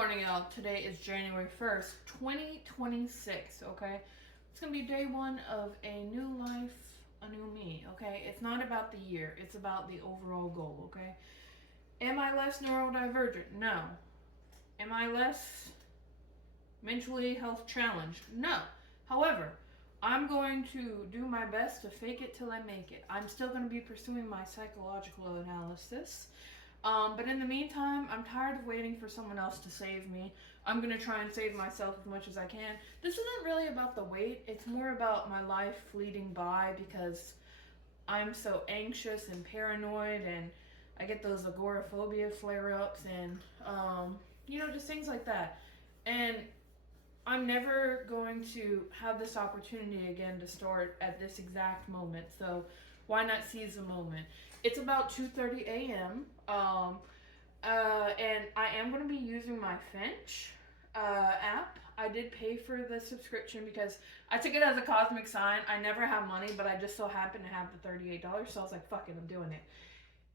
morning, y'all. Today is January 1st, 2026, okay? It's gonna be day one of a new life, a new me, okay? It's not about the year, it's about the overall goal, okay? Am I less neurodivergent? No. Am I less mentally health challenged? No. However, I'm going to do my best to fake it till I make it. I'm still going to be pursuing my psychological analysis. But in the meantime, I'm tired of waiting for someone else to save me. I'm going to try and save myself as much as I can. This isn't really about the weight, it's more about my life fleeting by because I'm so anxious and paranoid, and I get those agoraphobia flare ups and, just things like that. And I'm never going to have this opportunity again to start at this exact moment. So why not seize the moment? It's about 2:30 a.m. And I am going to be using my Finch app. I did pay for the subscription because I took it as a cosmic sign. I never have money, but I just so happen to have the $38. So I was like, fuck it, I'm doing it.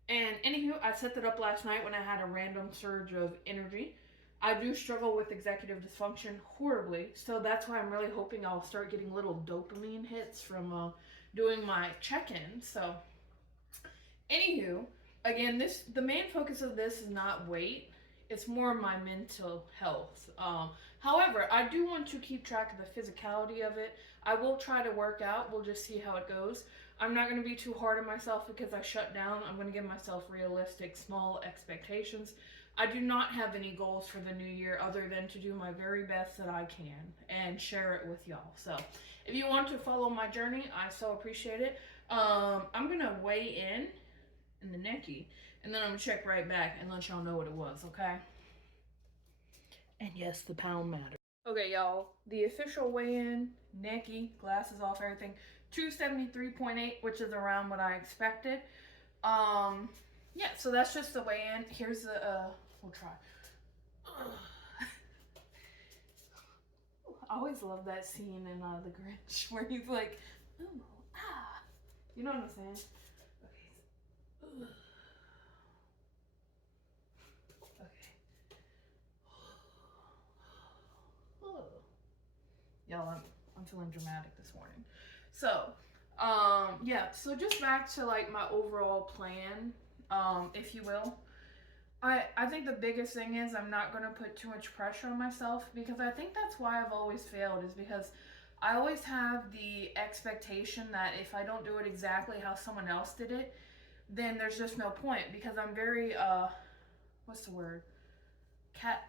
And anywho, I set that up last night when I had a random surge of energy. I do struggle with executive dysfunction horribly, so that's why I'm really hoping I'll start getting little dopamine hits from doing my check-in. So, anywho, again, the main focus of this is not weight; it's more my mental health. However, I do want to keep track of the physicality of it. I will try to work out. We'll just see how it goes. I'm not going to be too hard on myself because I shut down. I'm going to give myself realistic, small expectations. I do not have any goals for the new year other than to do my very best that I can and share it with y'all. So if you want to follow my journey, I so appreciate it. I'm going to weigh in the necky, and then I'm going to check right back and let y'all know what it was, okay? And yes, the pound matters. Okay, y'all, the official weigh-in, necky, glasses off, everything, 273.8, which is around what I expected. Yeah, so that's just the weigh-in. Here's the, we'll try. I always love that scene in The Grinch where he's like, ooh, ah. You know what I'm saying? Okay. Okay. Y'all, I'm feeling dramatic this morning. So, yeah, so just back to like my overall plan, if you will. I think the biggest thing is I'm not going to put too much pressure on myself, because I think that's why I've always failed, is because I always have the expectation that if I don't do it exactly how someone else did it, then there's just no point, because I'm very, what's the word?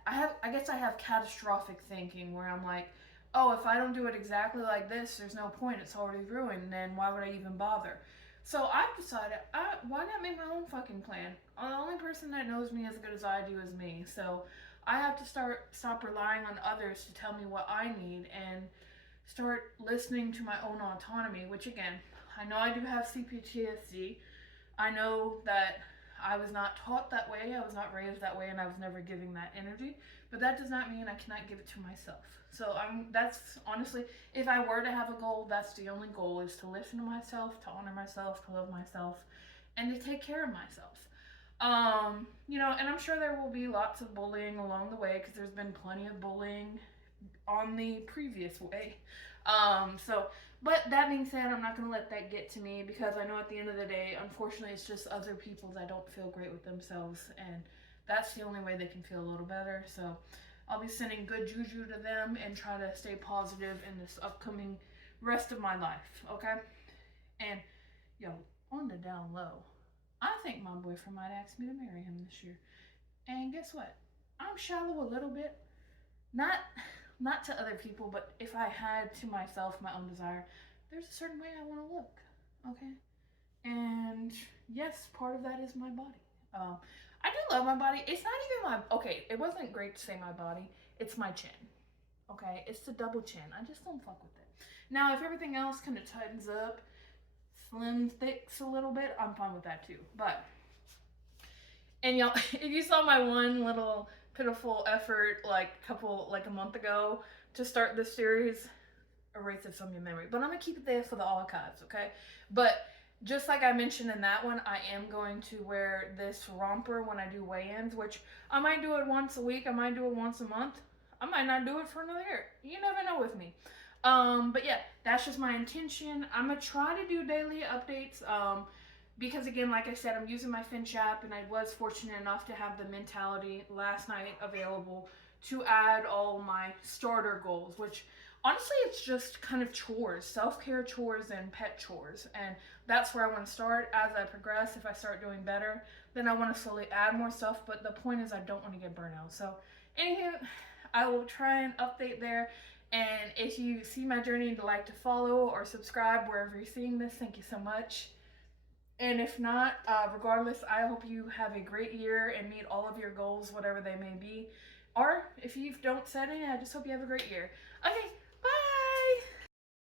I guess I have catastrophic thinking where I'm like, oh, if I don't do it exactly like this, there's no point. It's already ruined. Then why would I even bother? So I've decided, why not make my own fucking plan? The only person that knows me as good as I do is me. So I have to stop relying on others to tell me what I need and start listening to my own autonomy, which again, I know I do have CPTSD. I know that I was not taught that way, I was not raised that way, and I was never giving that energy. But that does not mean I cannot give it to myself. So that's honestly, if I were to have a goal, that's the only goal, is to listen to myself, to honor myself, to love myself, and to take care of myself. And I'm sure there will be lots of bullying along the way, because there's been plenty of bullying on the previous way. But that being said, I'm not going to let that get to me, because I know at the end of the day, unfortunately, it's just other people that don't feel great with themselves, and that's the only way they can feel a little better. So I'll be sending good juju to them and try to stay positive in this upcoming rest of my life, okay? And, yo, on the down low, I think my boyfriend might ask me to marry him this year. And guess what? I'm shallow a little bit. Not to other people, but if I had to myself my own desire, there's a certain way I want to look, okay? And yes, part of that is my body. I do love my body. It's not even okay, it wasn't great to say my body. It's my chin, okay? It's the double chin. I just don't fuck with it. Now, if everything else kind of tightens up, slim thicks a little bit, I'm fine with that too. And y'all, if you saw my one little pitiful effort like a month ago to start this series, erase it from your memory. But I'm gonna keep it there for the archives, okay? But just like I mentioned in that one, I am going to wear this romper when I do weigh-ins, which I might do it once a week, I might do it once a month, I might not do it for another year. You never know with me. But yeah, that's just my intention. I'm gonna try to do daily updates. Because again, like I said, I'm using my Finch app, and I was fortunate enough to have the Mentality last night available to add all my starter goals, which honestly it's just kind of chores, self-care chores and pet chores, and that's where I want to start. As I progress, if I start doing better, then I want to slowly add more stuff, but the point is I don't want to get burnt out. So anywho, I will try and update there. And if you see my journey and like to follow or subscribe wherever you're seeing this, thank you so much. And if not, regardless, I hope you have a great year and meet all of your goals, whatever they may be. Or if you don't set any, I just hope you have a great year. Okay,